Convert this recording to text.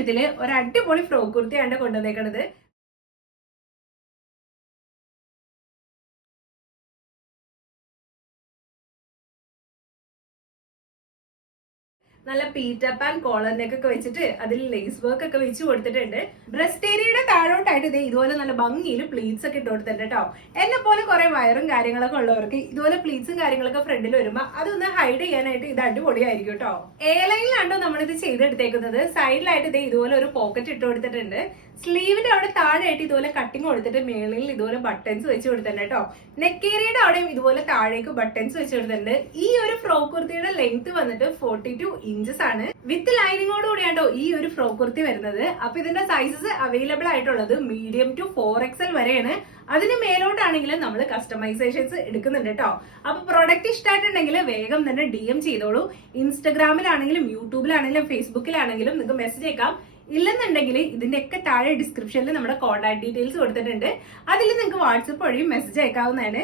കരുത്തില് ഒരു അടിപൊളി ഫ്രോക്ക് കുർത്തിയാണ് കൊണ്ടുവന്നേക്കണത്. നല്ല പീറ്റർ പാൻ കോളർ നെക്ക് ഒക്കെ വെച്ചിട്ട് അതിൽ ലേസ് വർക്ക് ഒക്കെ വെച്ച് കൊടുത്തിട്ടുണ്ട്. ബ്രസ്റ്റ് ഏരിയയുടെ താഴോട്ടായിട്ട് ഇത് ഇതുപോലെ നല്ല ഭംഗിയിൽ പ്ലീറ്റ്സ് ഒക്കെ ഇട്ട് കൊടുത്തിട്ടുണ്ട് കേട്ടോ. എന്നെ പോലെ കുറെ വയറും കാര്യങ്ങളൊക്കെ ഉള്ളവർക്ക് ഇതുപോലെ പ്ലീറ്റ്സും കാര്യങ്ങളൊക്കെ ഫ്രണ്ടിൽ വരുമ്പോൾ അതൊന്ന് ഹൈഡ് ചെയ്യാനായിട്ട് ഇത് അടിപൊളിയായിരിക്കും കേട്ടോ. എ ലൈനിലാണ്ടോ നമ്മളിത് ചെയ്തെടുത്തേക്കുന്നത്. സൈഡിലായിട്ട് ഇത് ഇതുപോലെ ഒരു പോക്കറ്റ് ഇട്ട് കൊടുത്തിട്ടുണ്ട്. സ്ലീവിന്റെ അവിടെ താഴെയായിട്ട് ഇതുപോലെ കട്ടിങ് കൊടുത്തിട്ട് മേളിൽ ഇതുപോലെ ബട്ടൺസ് വെച്ച് കൊടുത്തിട്ടുണ്ട് കേട്ടോ. നെക്ക് ഏരിയയുടെ അവിടെയും ഇതുപോലെ താഴേക്ക് ബട്ടൺസ് വെച്ച് കൊടുത്തിട്ടുണ്ട്. ഈ ഒരു ഫ്രോക്ക് കുർത്തിയുടെ ലെങ്ത് വന്നിട്ട് 42 ഇഞ്ചസ് ആണ്. വിത്ത് ലൈനിങ്ങോട് കൂടിയാണ്ടോ ഈ ഒരു ഫ്രോക്ക് കുർത്തി വരുന്നത്. അപ്പൊ ഇതിന്റെ സൈസസ് അവൈലബിൾ ആയിട്ടുള്ളത് മീഡിയം ടു 4XL വരെയാണ്. അതിന് മേലോട്ടാണെങ്കിലും നമ്മൾ കസ്റ്റമൈസേഷൻസ് എടുക്കുന്നുണ്ട് കേട്ടോ. അപ്പൊ പ്രൊഡക്റ്റ് ഇഷ്ടമായിട്ടുണ്ടെങ്കിൽ വേഗം തന്നെ DM ചെയ്തോളൂ. ഇൻസ്റ്റഗ്രാമിലാണെങ്കിലും യൂട്യൂബിലാണെങ്കിലും ഫേസ്ബുക്കിലാണെങ്കിലും നിങ്ങൾക്ക് മെസ്സേജ് അയക്കാം. ഇല്ലെന്നുണ്ടെങ്കിൽ ഇതിന്റെ ഒക്കെ താഴെ ഡിസ്ക്രിപ്ഷനിൽ നമ്മുടെ കോൺടാക്ട് ഡീറ്റെയിൽസ് കൊടുത്തിട്ടുണ്ട്. അതിൽ നിങ്ങൾക്ക് വാട്സപ്പ് വഴിയും മെസ്സേജ് അയക്കാവുന്നതാണ്.